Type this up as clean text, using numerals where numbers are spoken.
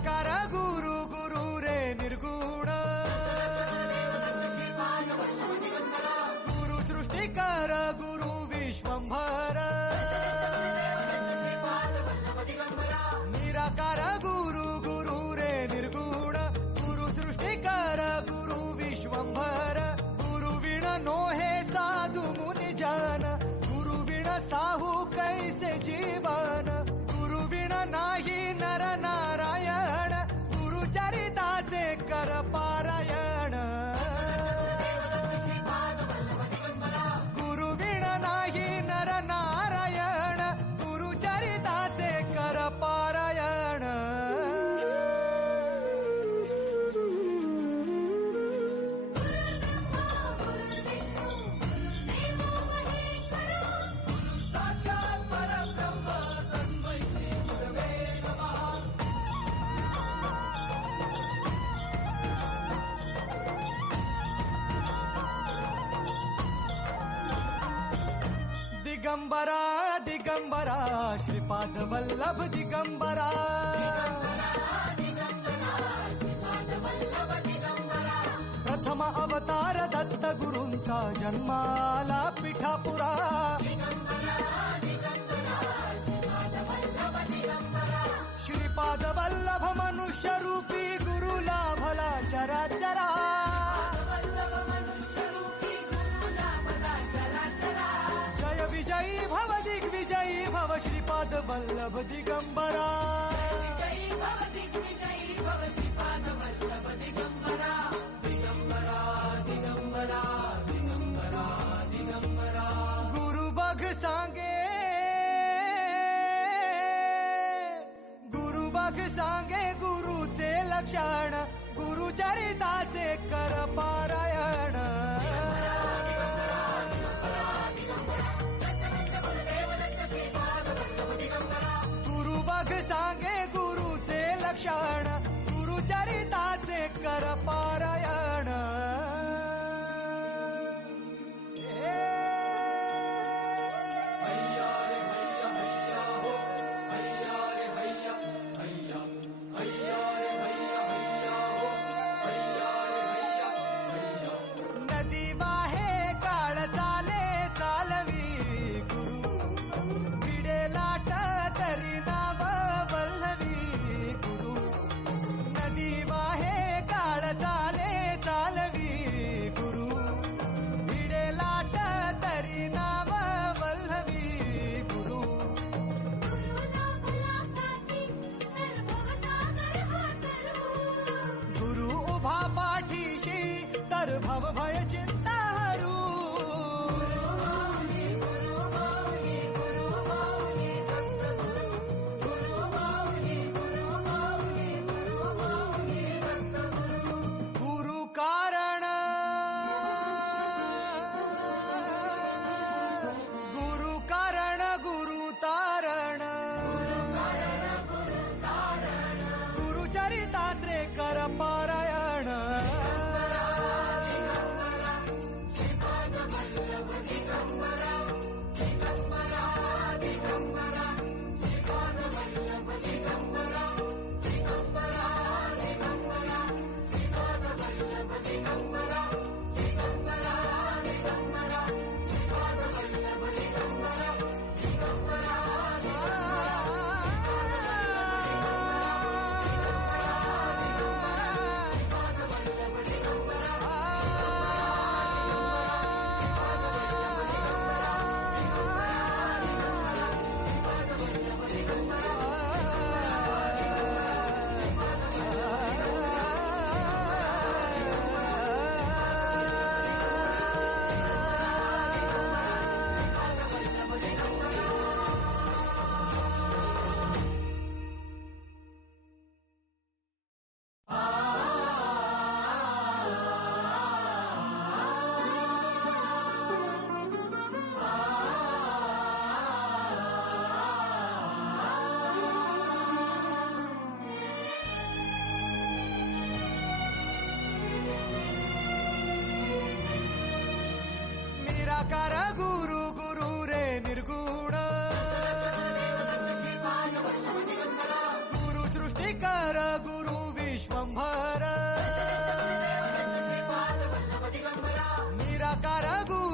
निराकार गुरु गुरु रे निर्गुण गुरु सृष्टिकर गुरु विश्वंभर निराकार गुरु गुरु रे निर्गुण गुरु सृष्टिकर गुरु विश्वंभर गुरु विण नोहे साधु मुनि जन गुरु विण साहू कैसे जीवन गुरु विण नाही नर नारायण गुरु चरिताचे कर पारायण गुरु विण नाही नर नारायण गुरु चरिताचे कर पारायण दिगंबरा दिगंबरा श्रीपाद वल्लभ दिगंबरा प्रथम अवतार दत्त गुरूंचा जन्माला पिठापुरा श्रीपाद वल्लभ मनुष्य रूपी गुरु लाभला चराचरा जय विजयी भव दिग्विजयी भव श्रीपाद वल्लभ दिगंबरा दिगंबरा दिगंबरा दिगंबरा गुरु बघ सांगे गुरुचे लक्षण गुरु चरिताचे कर पारायण गुरु बघ सांगे गुरुचे लक्षण गुरु चरिताचे कर पारायण नदी वाहे काळ चाले चालवी गुरु भिडे लाट तरी नाव वल्लवी गुरु नदी वाहे काळ चाले चालवी गुरु भिडे लाट तरी नाव वल्लवी गुरु गुरु उभा पाठीशी तर भव भय चिंता हरू गुरु कारण गुरु तारण गुरु चरिताचे कर पारायण निराकार गुरु गुरु रे निर्गुण गुरु सृष्टि कर गुरु विश्वंभर निराकार गुरु